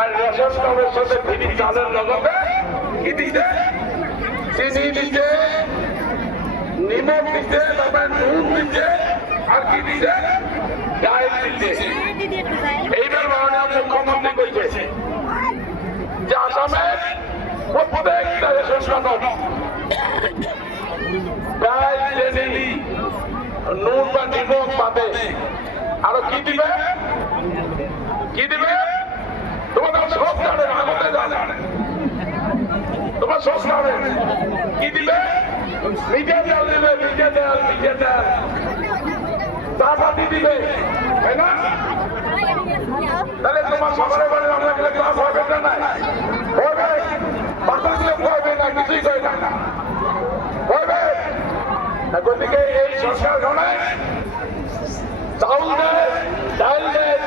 আর ration কার্ডের সাথে free চালের লগতে কি দিতে চিনি দিতে নিমক দিতে তারপরে নুন দিতে আর কি দিতে ডাল দিতে। এইবার মাননীয় মুখ্যমন্ত্রী কইছে যে আসামের প্রত্যেকটা রেশন কার্ড ডাল চিনি নুন বা নিমক পাবে আরো কি দিবে কি দিবে তোমাদের সরকারের আগতে জানে তোমার সরকারের কি দিবে মিঠে তেল দিবে মিঠে তেল চাপাতি দিবে তাই না? তাহলে তোমার সকালে বলে আমরা গেলে ক্লাস হবে না হবে বাচ্চাগুলো করবে না কিছুই করে না হবে। গতিকে এই সরকার গণায় চাউল দেয় ডাল দেয়